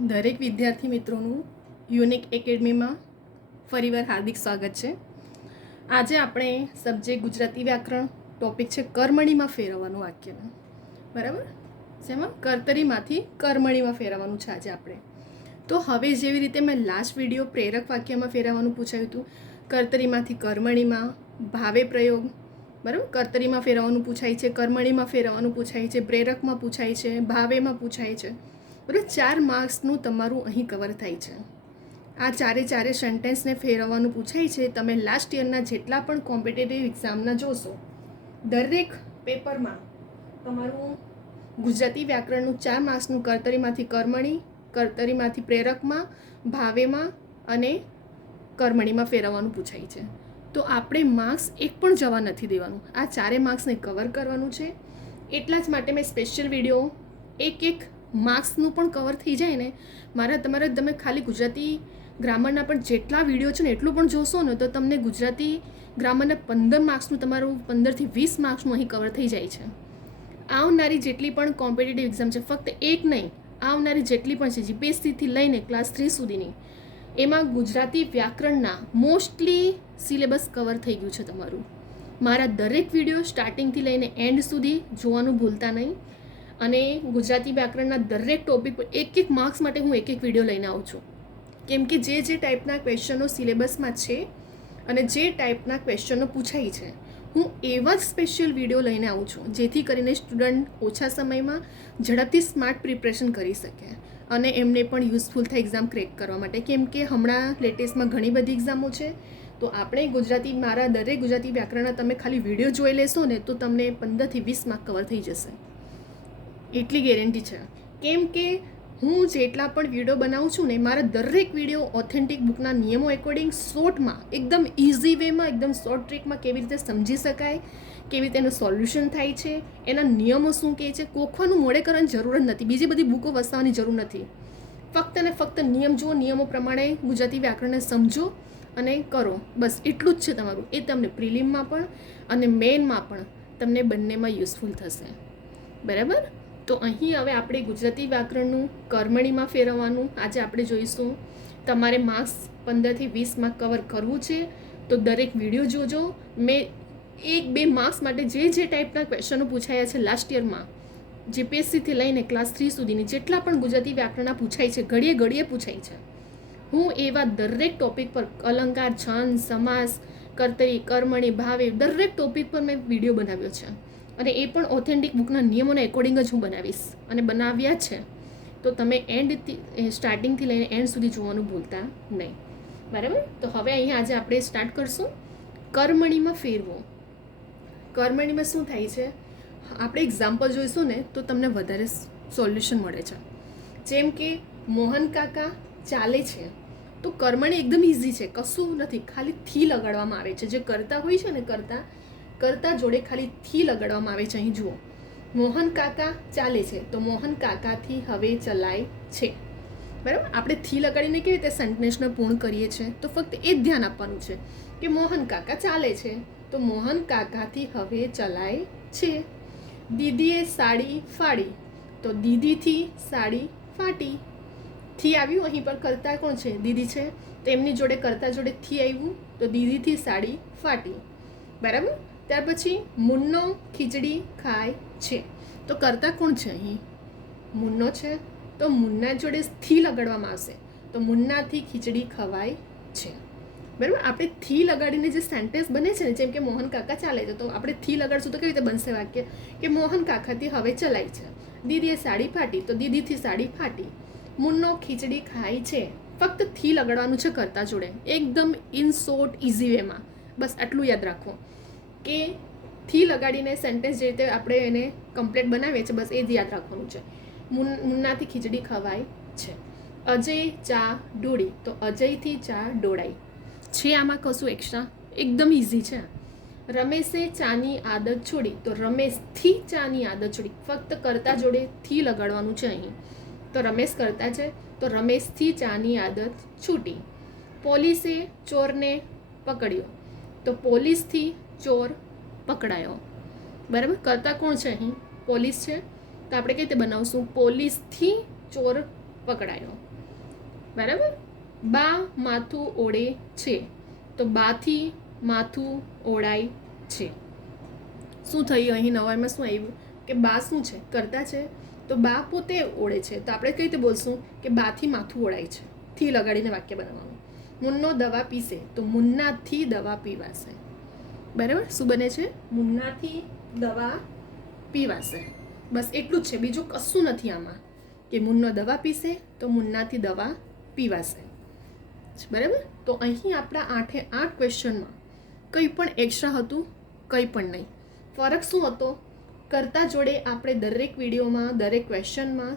દરેક વિદ્યાર્થી મિત્રોનું યુનિક એકેડમીમાં ફરીવાર હાર્દિક સ્વાગત છે. આજે આપણે સબ્જેક્ટ ગુજરાતી વ્યાકરણ ટોપિક છે કર્મણીમાં ફેરવવાનું વાક્યનું. બરાબર? શેમાં? કર્તરીમાંથી કર્મણીમાં ફેરવવાનું છે આજે આપણે. તો હવે જેવી રીતે મેં લાસ્ટ વિડીયો પ્રેરક વાક્યમાં ફેરવવાનું પૂછાયું હતું, કર્તરીમાંથી કર્મણીમાં, ભાવે પ્રયોગ, બરાબર, કર્તરીમાં ફેરવવાનું પૂછાય છે, કર્મણીમાં ફેરવવાનું પૂછાય છે, પ્રેરકમાં પૂછાય છે, ભાવેમાં પૂછાય છે. બરાબર, 4 માર્ક્સનું તમારું અહીં કવર થાય છે. આ ચારે સેન્ટેન્સને ફેરવવાનું પૂછાય છે. તમે લાસ્ટ યરના જેટલા પણ કોમ્પિટેટિવ એક્ઝામના જોશો, દરેક પેપરમાં તમારું ગુજરાતી વ્યાકરણનું 4 માર્ક્સનું કર્તરીમાંથી કર્મણી, કર્તરીમાંથી પ્રેરકમાં, ભાવેમાં અને કર્મણીમાં ફેરવવાનું પૂછાય છે. તો આપણે માર્ક્સ એક પણ જવા નથી દેવાનું. આ 4 માર્ક્સને કવર કરવાનું છે. એટલા જ માટે મેં સ્પેશિયલ વિડીયો એક માર્ક્સનું પણ કવર થઈ જાય ને, તમે ખાલી ગુજરાતી ગ્રામરના પણ જેટલા વિડીયો છે ને એટલું પણ જોશો ને, તો તમને ગુજરાતી ગ્રામરના 15 માર્ક્સનું તમારું 15 થી 20 માર્ક્સનું અહીં કવર થઈ જાય છે. આવનારી જેટલી પણ કોમ્પિટિટિવ એક્ઝામ છે, ફક્ત એક નહીં, આવનારી જેટલી પણ છે, જીપીએસસીથી લઈને ક્લાસ 3 સુધીની, એમાં ગુજરાતી વ્યાકરણના મોસ્ટલી સિલેબસ કવર થઈ ગયું છે તમારું. મારા દરેક વિડીયો સ્ટાર્ટિંગથી લઈને એન્ડ સુધી જોવાનું ભૂલતા નહીં. અને ગુજરાતી વ્યાકરણના દરેક ટોપિક પર એક માર્ક્સ માટે હું એક વિડીયો લઈને આવું છું. કેમ કે જે ટાઈપના ક્વેશ્ચનો સિલેબસમાં છે અને જે ટાઈપના ક્વેશ્ચનો પૂછાય છે, હું એવા જ સ્પેશિયલ વિડીયો લઈને આવું છું, જેથી કરીને સ્ટુડન્ટ ઓછા સમયમાં ઝડપથી સ્માર્ટ પ્રિપરેશન કરી શકે અને એમને પણ યુઝફુલ થાય એક્ઝામ ક્રેક કરવા માટે. કેમ કે હમણાં લેટેસ્ટમાં ઘણી બધી એક્ઝામો છે. તો આપણે મારા દરેક ગુજરાતી વ્યાકરણના તમે ખાલી વિડીયો જોઈ લેશો ને, તો તમને 15 થી 20 માર્ક કવર થઈ જશે, એટલી ગેરંટી છે. કેમ કે હું જેટલા પણ વિડીયો બનાવું છું ને, મારા દરેક વિડીયો ઓથેન્ટિક બુકના નિયમો એકોર્ડિંગ શોર્ટમાં, એકદમ ઇઝી વેમાં, એકદમ શોર્ટ ટ્રીકમાં કેવી રીતે સમજી શકાય, કેવી રીતે એનું સોલ્યુશન થાય છે, એના નિયમો શું કહે છે, કોખવાનું મોડે કરવાની જરૂર જ નથી, બીજી બધી બુકો વસાવવાની જરૂર નથી. ફક્ત ને ફક્ત નિયમ જુઓ, નિયમો પ્રમાણે ગુજરાતી વ્યાકરણને સમજો અને કરો, બસ એટલું જ છે તમારું. એ તમને પ્રિલિમમાં પણ અને મેઇનમાં પણ તમને બંનેમાં યુઝફુલ થશે. બરાબર? તો અહીં હવે આપણે ગુજરાતી વ્યાકરણનું કર્મણીમાં ફેરવવાનું આજે આપણે જોઈશું. તમારે માર્ક્સ 15 થી 20 માર્ક કવર કરવું છે, તો દરેક વિડીયો જોજો. મેં 1-2 માર્ક્સ માટે જે ટાઈપના ક્વેશ્ચનો પૂછાયા છે લાસ્ટ યરમાં, જીપીએસસીથી લઈને ક્લાસ 3 સુધીની જેટલા પણ ગુજરાતી વ્યાકરણના પૂછાય છે, ઘડીએ પૂછાય છે, હું એવા દરેક ટોપિક પર અલંકાર, છંદ, સમાસ, કર્તરી, કર્મણી, ભાવે, દરેક ટોપિક પર મેં વિડીયો બનાવ્યો છે. અને એ પણ ઓથેન્ટિક બુકના નિયમોના એકોર્ડિંગ જ હું બનાવીશ અને બનાવ્યા છે. તો તમે સ્ટાર્ટિંગથી લઈને એન્ડ સુધી જોવાનું ભૂલતા નહીં. બરાબર? તો હવે અહીંયા આજે આપણે સ્ટાર્ટ કરશું કર્મણીમાં ફેરવો. કર્મણીમાં શું થાય છે, આપણે એક્ઝામ્પલ જોઈશું ને, તો તમને વધારે સોલ્યુશન મળે છે. જેમ કે મોહન કાકા ચાલે છે, તો કર્મણી એકદમ ઇઝી છે, કશું નથી, ખાલી થી લગાડવામાં આવે છે. જે કરતા હોય છે ને, કરતા જોડે ખાલી થી લગાડવામાં આવે છે. અહીં જુઓ, મોહન કાકા ચાલે છે, તો મોહન કાકાથી હવે ચલાય છે. બરાબર? આપણે થી લગાડીને કેવી રીતે સેન્ટેન્સને પૂર્ણ કરીએ છીએ, તો ફક્ત એ જ ધ્યાન આપવાનું છે કે મોહન કાકા ચાલે છે, તો મોહન કાકાથી હવે ચલાય છે. દીદીએ સાડી ફાડી, તો દીદીથી સાડી ફાટી. થી આવ્યું, અહીં પર કરતા કોણ છે? દીદી છે, તો એમની જોડે કરતા જોડે થી આવ્યું, તો દીદીથી સાડી ફાટી. બરાબર? ત્યાર પછી મુન્નો ખીચડી ખાય છે, તો કરતા કોણ છે? અહીં મુન્નો છે, તો મુન્ના જોડે થી લગાડવામાં આવશે, તો મુન્નાથી ખીચડી ખવાય છે. બરાબર? આપણે થી લગાડીને જે સેન્ટેન્સ બને છે ને, જેમ કે મોહન કાકા ચાલે છે, તો આપણે થી લગાડશું તો કેવી રીતે બનશે વાક્ય કે મોહન કાકાથી હવે ચલાય છે. દીદીએ સાડી ફાટી, તો દીદીથી સાડી ફાટી. મુન્નો ખીચડી ખાય છે, ફક્ત થી લગાડવાનું છે કરતા જોડે, એકદમ ઇન શોર્ટ ઇઝી વેમાં. બસ આટલું યાદ રાખો કે થી લગાડીને સેન્ટેન્સ જે રીતે આપણે એને કમ્પ્લીટ બનાવીએ છીએ, બસ એ જ યાદ રાખવાનું છે. મુન્નાથી ખીચડી ખવાય છે. અજય ચા ડોળી, તો અજયથી ચા ડોળાઈ છે. આમાં કશું એક્સ્ટ્રા, એકદમ ઇઝી છે. રમેશે ચાની આદત છોડી, તો રમેશથી ચાની આદત છોડી, ફક્ત કરતા જોડે થી લગાડવાનું છે અહીં. તો રમેશ કરતા છે, તો રમેશથી ચાની આદત છૂટી. પોલીસે ચોરને પકડ્યો, તો પોલીસથી ચોર પકડાયો. બરાબર? કરતા કોણ છે? અહીં પોલીસ છે, તો આપણે કઈ રીતે બનાવશું? પોલીસથી ચોર પકડાયો. બરાબર. બા માથું ઓળે છે, તો બાથી માથું ઓળાય છે. શું થયું અહીં નવાઈમાં શું આવ્યું કે બા શું છે, કરતા છે, તો બા પોતે ઓળે છે, તો આપણે કઈ રીતે બોલશું કે બાથી માથું ઓળાય છે. થી લગાડીને વાક્ય બનાવવાનું. મુન્નો દવા પીશે, તો મુન્નાથી દવા પીવાશે. બરાબર. શું બને છે? મુન્નાથી દવા પીવાશે. બસ એટલું જ છે, બીજું કશું નથી આમાં. કે મુન્નો દવા પીશે તો મુન્નાથી દવા પીવાશે. બરાબર. તો અહીં આપણા 8 ક્વેશ્ચનમાં કંઈ પણ એક્સ્ટ્રા હતું? કંઈ પણ નહીં. ફરક શું હતો? કરતા જોડે આપણે દરેક વિડીયોમાં દરેક ક્વેશ્ચનમાં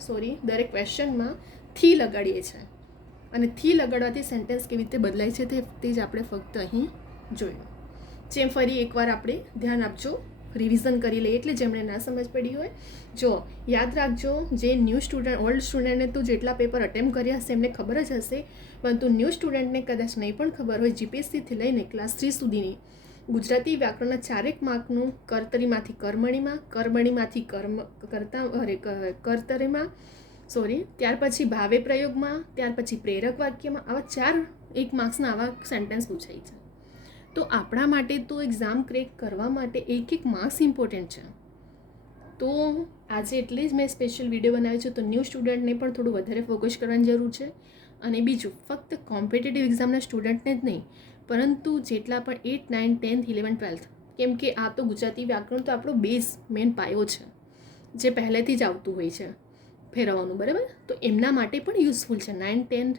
થી લગાડીએ છીએ, અને થી લગાડવાથી સેન્ટેન્સ કેવી રીતે બદલાય છે તે જ આપણે ફક્ત અહીં જોયું. જેમ ફરી એકવાર આપણે ધ્યાન આપજો, રિવિઝન કરી લઈએ. એટલે જેમણે ના સમજ પડી હોય, જો યાદ રાખજો, જે ન્યૂ સ્ટુડન્ટ ઓલ્ડ સ્ટુડન્ટને તો જેટલા પેપર અટેમ્પ કર્યા હશે એમને ખબર જ હશે, પરંતુ ન્યૂ સ્ટુડન્ટને કદાચ નહીં પણ ખબર હોય, જીપીએસસીથી લઈને ક્લાસ 3 સુધીની ગુજરાતી વ્યાકરણના 4 માર્કનું કર્તરીમાંથી કર્મણીમાં, કર્મણીમાંથી કર્તરીમાં, ત્યાર પછી ભાવે પ્રયોગમાં, ત્યાર પછી પ્રેરક વાક્યમાં, આવા 4 1 માર્ક્સના આવા સેન્ટેન્સ પૂછાય છે. તો આપણા માટે તો એક્ઝામ ક્રેક કરવા માટે 1 માર્ક્સ ઇમ્પોર્ટન્ટ છે. તો આજે એટલે જ મેં સ્પેશિયલ વિડીયો બનાવ્યો છે. તો ન્યૂ સ્ટુડન્ટને પણ થોડું વધારે ફોકસ કરવાની જરૂર છે. અને બીજું, ફક્ત કોમ્પિટિટિવ એક્ઝામના સ્ટુડન્ટને જ નહીં, પરંતુ જેટલા પણ 8, 9, 10, 11, 12, કેમ કે આ તો ગુજરાતી વ્યાકરણ તો આપણો બેઝ મેઇન પાયો છે, જે પહેલેથી જ આવતું હોય છે ફેરવવાનું. બરાબર. તો એમના માટે પણ યુઝફુલ છે. 9, 10,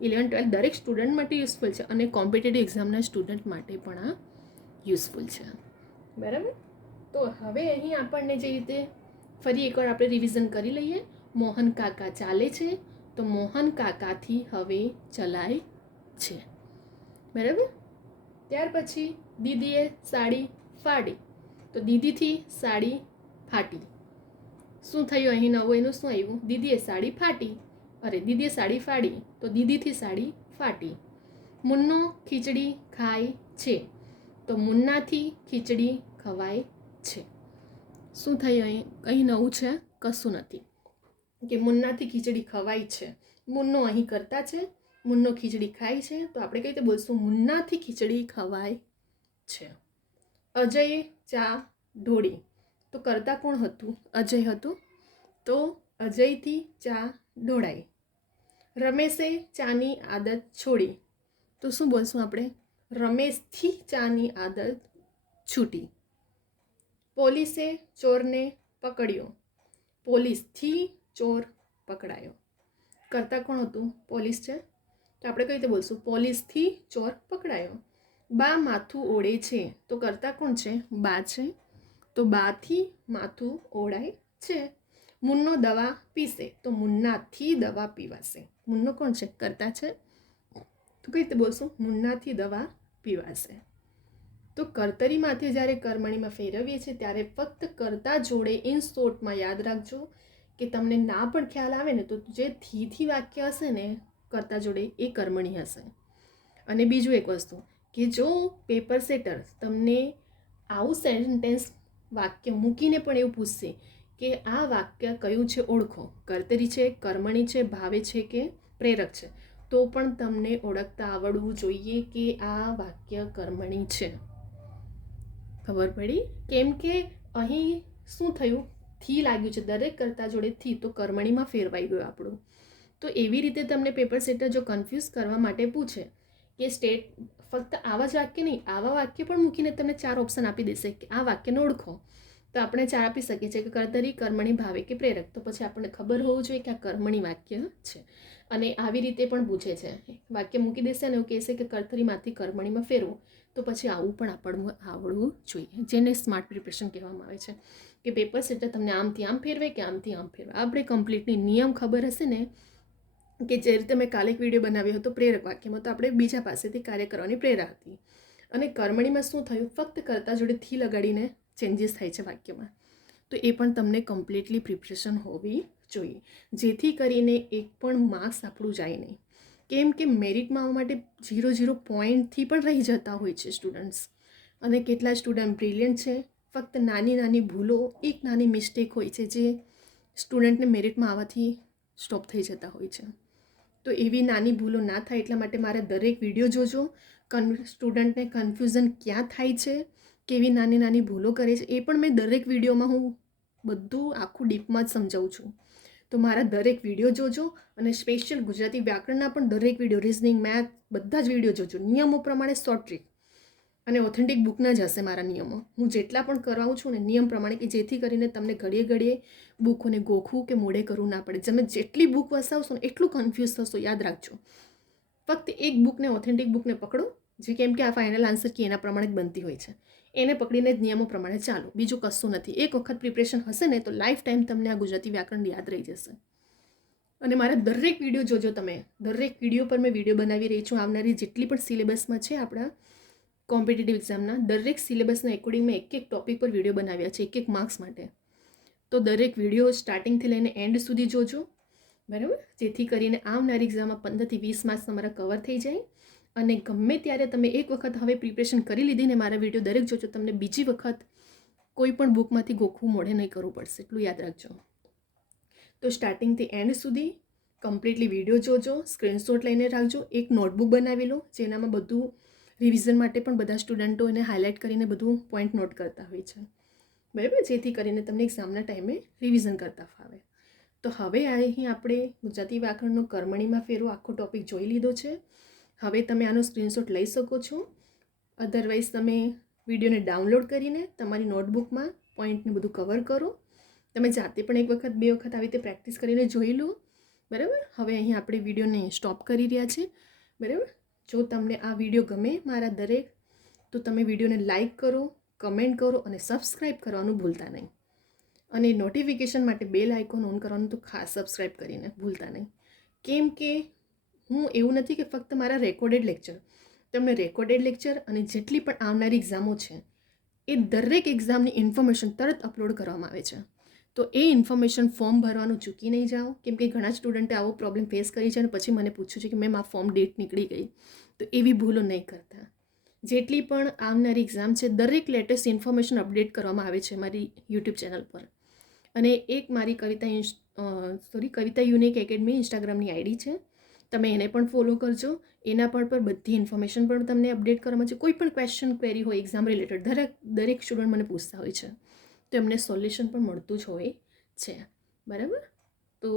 11, 12 દરેક સ્ટુડન્ટ માટે યુઝફુલ છે, અને કોમ્પિટિટિવ એક્ઝામના સ્ટુડન્ટ માટે પણ આ યુઝફુલ છે. બરાબર. તો હવે અહીં આપણને જે રીતે ફરી એકવાર આપણે રિવિઝન કરી લઈએ. મોહન કાકા ચાલે છે, તો મોહન કાકાથી હવે ચલાય છે. બરાબર. ત્યાર પછી દીદીએ સાડી ફાડી, તો દીદીથી સાડી ફાટી. શું થયું અહીં નવું? એનું શું આવ્યું? દીદીએ સાડી ફાડી, તો દીદીથી સાડી ફાટી. મુન્નો ખીચડી ખાય છે, તો મુન્નાથી ખીચડી ખવાય છે. શું થયું અહીં? અહીં નવું છે? કશું નથી. કે મુન્નાથી ખીચડી ખવાય છે. મુન્નો અહીં કરતા છે, મુન્નો ખીચડી ખાય છે, તો આપણે કઈ રીતે બોલશું? મુન્નાથી ખીચડી ખવાય છે. અજયે ચા ઢોળી, તો કરતા કોણ હતું? અજય હતું, તો અજયથી ચા ઢોળાઈ. રમેશે ચાની આદત છોડી, તો શું બોલશું આપણે? રમેશથી ચાની આદત છૂટી. પોલીસે ચોરને પકડ્યો, પોલીસથી ચોર પકડાયો. કરતા કોણ હતું? પોલીસ છે, તો આપણે કઈ રીતે બોલશું? પોલીસથી ચોર પકડાયો. બા માથું ઓળે છે, તો કરતા કોણ છે? બા છે, તો બાથી માથું ઓળાય છે. મુન્નો દવા પીશે, તો મુન્નાથી દવા પીવાશે. મુન્નો કોણ છે? કરતા છે, તો કઈ રીતે બોલશું? મુન્નાથી દવા પીવાશે. તો કર્તરીમાંથી જ્યારે કર્મણીમાં ફેરવીએ છીએ ત્યારે ફક્ત કરતા જોડે ઇન શોર્ટમાં યાદ રાખજો, કે તમને ના પણ ખ્યાલ આવે ને તો જે થી વાક્ય હશે ને કરતા જોડે એ કર્મણી હશે. અને બીજું એક વસ્તુ, કે જો પેપર સેટર તમને આવું સેન્ટેન્સ વાક્ય મૂકીને પણ એવું પૂછશે કે આ વાક્ય કયું છે ઓળખો, કર્તરી છે, કર્મણી છે, ભાવે છે કે પ્રેરક છે, તો પણ તમને ઓળખતા આવડવું જોઈએ કે આ વાક્ય કર્મણી છે. ખબર પડી? કેમ કે અહીં શું થયું? થી લાગ્યું છે, દરેક કરતા જોડે થી, તો કર્મણીમાં ફેરવાઈ ગયું આપણું. તો એવી રીતે તમને પેપર સેટર જો કન્ફ્યુઝ કરવા માટે પૂછે કે ફક્ત આવા જ વાક્ય નહીં, આવા વાક્ય પણ મૂકીને તમને 4 ઓપ્શન આપી દેશે કે આ વાક્યને ઓળખો, તો આપણે 4 આપી શકીએ છીએ કે કર્તરી, કર્મણી, ભાવે કે પ્રેરક. તો પછી આપણને ખબર હોવું જોઈએ કે આ કર્મણી વાક્ય છે. અને આવી રીતે પણ પૂછે છે, વાક્ય મૂકી દેશે અને એવું કહેશે કે કર્તરીમાંથી કર્મણીમાં ફેરવું, તો પછી આવું પણ આપણને આવડવું જોઈએ, જેને સ્માર્ટ પ્રિપરેશન કહેવામાં આવે છે. કે પેપર સેટર તમને આમથી આમ ફેરવે કે આમથી આમ ફેરવે. આપણે કમ્પ્લીટલી નિયમ ખબર હશે ને, કે જે રીતે મેં કાલે એક વિડીયો બનાવ્યો હતો પ્રેરક વાક્યમાં, તો આપણે બીજા પાસેથી કાર્ય કરવાની પ્રેરણા હતી. અને કર્મણીમાં શું થયું? ફક્ત કરતા જોડે થી લગાડીને ચેન્જીસ થાય છે વાક્યમાં. તો એ પણ તમને કમ્પ્લીટલી પ્રિપરેશન હોવી જોઈએ, જેથી કરીને એક પણ માર્ક્સ આપણું જાય નહીં. કેમ કે મેરિટમાં આવવા માટે 0 પોઈન્ટથી પણ રહી જતા હોય છે સ્ટુડન્ટ્સ. અને કેટલા સ્ટુડન્ટ બ્રિલિયન્ટ છે, ફક્ત નાની નાની ભૂલો, એક નાની મિસ્ટેક હોય છે જે સ્ટુડન્ટને મેરિટમાં આવવાથી સ્ટોપ થઈ જતા હોય છે. તો એવી નાની ભૂલો ના થાય એટલા માટે મારે દરેક વિડીયો જોજો. સ્ટુડન્ટને કન્ફ્યુઝન ક્યાં થાય છે, કેવી નાની નાની ભૂલો કરે છે, એ પણ મેં દરેક વિડીયોમાં હું બધું આખું ડીપમાં જ સમજાવું છું. તો મારા દરેક વિડીયો જોજો અને સ્પેશિયલ ગુજરાતી વ્યાકરણના પણ દરેક વિડીયો, રિઝનિંગ, મેથ બધા જ વિડીયો જોજો. નિયમો પ્રમાણે શોર્ટ ટ્રીક અને ઓથેન્ટિક બુકના જ હશે મારા નિયમો. હું જેટલા પણ કરાવું છું ને નિયમ પ્રમાણે, કે જેથી કરીને તમને ઘડીએ ઘડીએ બુકોને ગોખવું કે મોડે કરવું ના પડે. તમે જેટલી બુક વસાવશો ને એટલું કન્ફ્યુઝ થશો. યાદ રાખજો, ફક્ત એક બુકને, ઓથેન્ટિક બુકને પકડો, જે કેમ કે આ ફાઇનલ આન્સર કે એના પ્રમાણે જ બનતી હોય છે. એને પકડીને જ નિયમો પ્રમાણે ચાલો, બીજું કશું નથી. એક વખત પ્રિપરેશન હશે ને તો લાઈફ ટાઈમ તમને આ ગુજરાતી વ્યાકરણ યાદ રહી જશે. અને મારા દરેક વિડીયો જોજો તમે. દરેક વિડીયો પર મેં વિડીયો બનાવી રહી છું. આવનારી જેટલી પણ સિલેબસમાં છે આપણા કોમ્પિટિટિવ એક્ઝામના, દરેક સિલેબસના એકોર્ડિંગ મેં એક એક ટોપિક પર વિડીયો બનાવ્યા છે, એક એક માર્ક્સ માટે. તો દરેક વિડીયો સ્ટાર્ટિંગથી લઈને એન્ડ સુધી જોજો, બરાબર, જેથી કરીને આવનારી એક્ઝામમાં 15 થી 20 માર્ક્સ તમારા કવર થઈ જાય. અને ગમે ત્યારે તમે એક વખત હવે પ્રિપરેશન કરી લીધી ને મારા વિડીયો દરેક જોજો, તમને બીજી વખત કોઈ પણ બુકમાંથી ગોખવું મોડે નહીં કરવું પડશે. એટલું યાદ રાખજો. તો સ્ટાર્ટિંગથી એન્ડ સુધી કમ્પ્લીટલી વિડીયો જોજો, સ્ક્રીનશોટ લઈને રાખજો, એક નોટબુક બનાવી લો જેનામાં બધું રિવિઝન માટે પણ બધા સ્ટુડન્ટો એને હાઇલાઇટ કરીને બધું પોઈન્ટ નોટ કરતા હોય છે, બરાબર, જેથી કરીને તમને એક્ઝામના ટાઈમે રિવિઝન કરતા ફાવે. તો હવે અહીં આપણે ગુજરાતી વ્યાકરણનો કર્મણીમાં ફેરવો આખો ટોપિક જોઈ લીધો છે. હવે તમે આનો સ્ક્રીનશોટ લઈ શકો છો. અધરવાઇઝ તમે વિડીયોને ડાઉનલોડ કરીને તમારી નોટબુકમાં પોઈન્ટને બધું કવર કરો. તમે જાતે પણ એક વખત, બે વખત આવી રીતે પ્રેક્ટિસ કરીને જોઈ લો, બરાબર. હવે અહીં આપણે વિડીયોને સ્ટોપ કરી રહ્યા છે, બરાબર. જો તમને આ વિડીયો ગમે મારા દરેક, તો તમે વિડીયોને લાઇક કરો, કમેન્ટ કરો અને સબસ્ક્રાઈબ કરવાનું ભૂલતા નહીં. અને નોટિફિકેશન માટે બેલ આઇકોન ઓન કરવાનું તો ખાસ સબસ્ક્રાઈબ કરીને ભૂલતા નહીં. કેમ કે હું એવું નથી કે ફક્ત મારા રેકોર્ડેડ લેક્ચર, તમને રેકોર્ડેડ લેક્ચર અને જેટલી પણ આવનારી એક્ઝામો છે એ દરેક એક્ઝામની ઇન્ફોર્મેશન તરત અપલોડ કરવામાં આવે છે. તો એ ઇન્ફોર્મેશન ફોર્મ ભરવાનું ચૂકી નહીં જાઓ, કેમ કે ઘણા સ્ટુડન્ટે આવો પ્રોબ્લેમ ફેસ કરી છે અને પછી મને પૂછ્યું છે કે મેમ આ ફોર્મ ડેટ નીકળી ગઈ. તો એવી ભૂલો નહીં કરતા. જેટલી પણ આવનારી એક્ઝામ છે દરેક લેટેસ્ટ ઇન્ફોર્મેશન અપડેટ કરવામાં આવે છે મારી યુટ્યુબ ચેનલ પર. અને એક મારી કવિતા યુનિક એકેડમી ઇન્સ્ટાગ્રામની આઈડી છે, તમે એને પણ ફોલો કરજો. એના પર બધી ઇન્ફોર્મેશન પણ તમને અપડેટ કરવામાં છે. કોઈ પણ ક્વેશ્ચન ક્વેરી હોય એક્ઝામ રિલેટેડ, દરેક સ્ટુડન્ટ મને પૂછતા હોય છે, તો એમને સોલ્યુશન પણ મળતું જ હોય છે, બરાબર. તો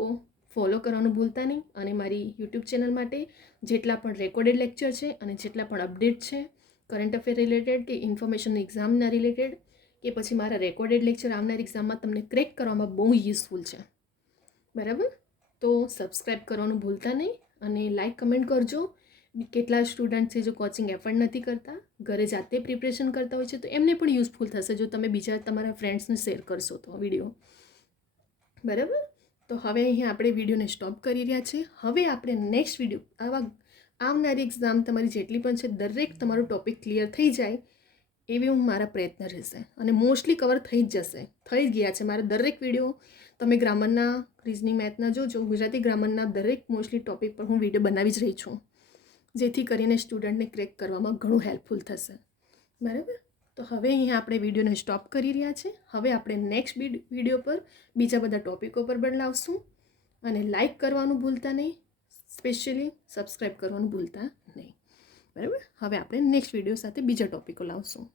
ફોલો કરવાનું ભૂલતા નહીં. અને મારી યુટ્યુબ ચેનલ માટે જેટલા પણ રેકોર્ડેડ લેક્ચર છે અને જેટલા પણ અપડેટ છે કરંટ અફેર રિલેટેડ કે ઇન્ફોર્મેશન એક્ઝામના રિલેટેડ, કે પછી મારા રેકોર્ડેડ લેક્ચર આવનાર એક્ઝામમાં તમને ક્રેક કરવામાં બહુ યુઝફુલ છે, બરાબર. તો સબસ્ક્રાઈબ કરવાનું ભૂલતા નહીં અને લાઈક કમેન્ટ કરજો. કેટલા સ્ટુડન્ટ છે જો કોચિંગ એફર્ટ નથી કરતા, ઘરે જાતે પ્રિપરેશન કરતા હોય છે, તો એમને પણ યુઝફુલ થશે જો તમે બીજા તમારા ફ્રેન્ડ્સને શેર કરશો તો વિડીયો, બરાબર. તો હવે અહીં આપણે વિડીયોને સ્ટોપ કરી રહ્યા છે. હવે આપણે નેક્સ્ટ વિડીયો, આવનારી એક્ઝામ તમારી જેટલી પણ છે દરેક તમારું ટોપિક ક્લિયર થઈ જાય એવી મારા પ્રયત્ન રહેશે. અને મોસ્ટલી કવર થઈ જ જશે, થઈ જ ગયા છે મારા દરેક વિડીયો. તમે ગ્રામરના, રિઝનિંગ, મેથના જોજો, ગુજરાતી ગ્રામરના દરેક મોસ્ટલી ટોપિક પર હું વિડીયો બનાવી જ રહી છું, જેથી કરીને સ્ટુડન્ટને ક્રેક કરવામાં ઘણું હેલ્પફુલ થશે, બરાબર. તો હવે અહીંયા આપણે વિડીયોને સ્ટોપ કરી રહ્યા છે. હવે આપણે નેક્સ્ટ વિડીયો પર બીજા બધા ટોપિકો પર બદલાવશું. અને લાઈક કરવાનું ભૂલતા નહીં, સ્પેશિયલી સબસ્ક્રાઈબ કરવાનું ભૂલતા નહીં, બરાબર. હવે આપણે નેક્સ્ટ વિડીયો સાથે બીજા ટોપિકો લાવશું.